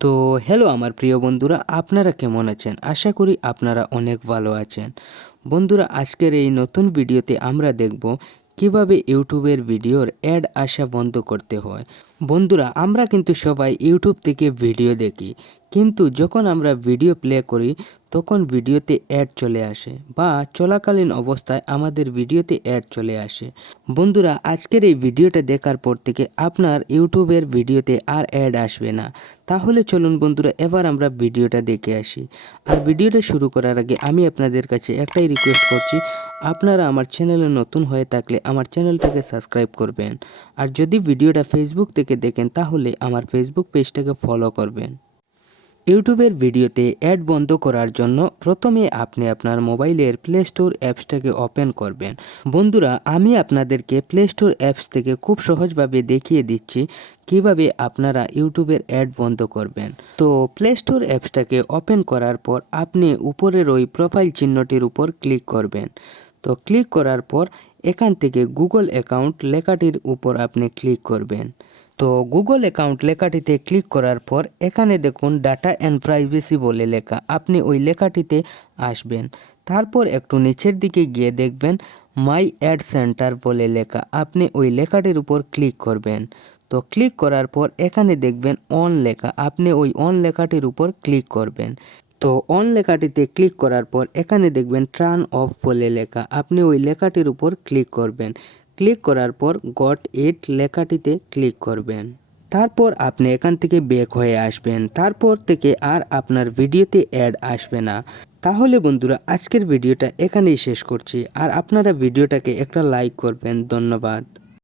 তো হ্যালো আমার প্রিয় বন্ধুরা, আপনারা কেমন আছেন? আশা করি আপনারা অনেক ভালো আছেন। বন্ধুরা, আজকের এই নতুন ভিডিওতে আমরা দেখব কিভাবে ইউটিউবের ভিডিওর অ্যাড আসা বন্ধ করতে হয়। বন্ধুরা, আমরা কিন্তু সবাই ইউটিউব থেকে ভিডিও দেখি, কিন্তু যখন আমরা ভিডিও প্লে করি তখন ভিডিওতে অ্যাড চলে আসে বা চলাকালীন অবস্থায় আমাদের ভিডিওতে অ্যাড চলে আসে। বন্ধুরা, আজকের এই ভিডিওটা দেখার পর থেকে আপনার ইউটিউবের ভিডিওতে আর অ্যাড আসবে না। তাহলে চলুন বন্ধুরা, এবার আমরা ভিডিওটা দেখে আসি। আর ভিডিওটা শুরু করার আগে আমি আপনাদের কাছে একটাই রিকোয়েস্ট করছি, আপনারা আমার চ্যানেলে নতুন হয়ে থাকলে আমার চ্যানেলটাকে সাবস্ক্রাইব করবেন। আর যদি ভিডিওটা ফেসবুক থেকে দেখেন তাহলে আমার ফেসবুক পেজটাকে ফলো করবেন। ইউটিউবের ভিডিওতে অ্যাড বন্ধ করার জন্য প্রথমে আপনি আপনার মোবাইলের প্লে স্টোর অ্যাপসটাকে ওপেন করবেন। বন্ধুরা, আমি আপনাদেরকে প্লে স্টোর অ্যাপস থেকে খুব সহজভাবে দেখিয়ে দিচ্ছি কিভাবে আপনারা ইউটিউবের অ্যাড বন্ধ করবেন। তো প্লে স্টোর অ্যাপসটাকে ওপেন করার পর আপনি উপরের ওই প্রোফাইল চিহ্নটির উপর ক্লিক করবেন। তো ক্লিক করার পর এখান থেকে গুগল অ্যাকাউন্ট লেখাটির উপর আপনি ক্লিক করবেন। তো গুগল অ্যাকাউন্ট লেখাটিতে ক্লিক করার পর এখানে দেখুন ডাটা অ্যান্ড প্রাইভেসি বলে লেখা, আপনি ওই লেখাটিতে আসবেন। তারপর একটু নিচের দিকে গিয়ে দেখবেন মাই অ্যাড সেন্টার বলে লেখা, আপনি ওই লেখাটির উপর ক্লিক করবেন। তো ক্লিক করার পর এখানে দেখবেন অন লেখা, আপনি ওই অন লেখাটির উপর ক্লিক করবেন। তো অন লেখাটিতে ক্লিক করার পর এখানে দেখবেন টার্ন অফ বলে লেখা, আপনি ওই লেখাটির উপর ক্লিক করবেন। ক্লিক করার পর গট ইট লেখাটিতে ক্লিক করবেন। তারপর আপনি এখান থেকে ব্যাক হয়ে আসবেন। তারপর থেকে আর আপনার ভিডিওতে অ্যাড আসবে না। তাহলে বন্ধুরা, আজকের ভিডিওটা এখানেই শেষ করছি। আর আপনারা ভিডিওটাকে একটা লাইক করবেন। ধন্যবাদ।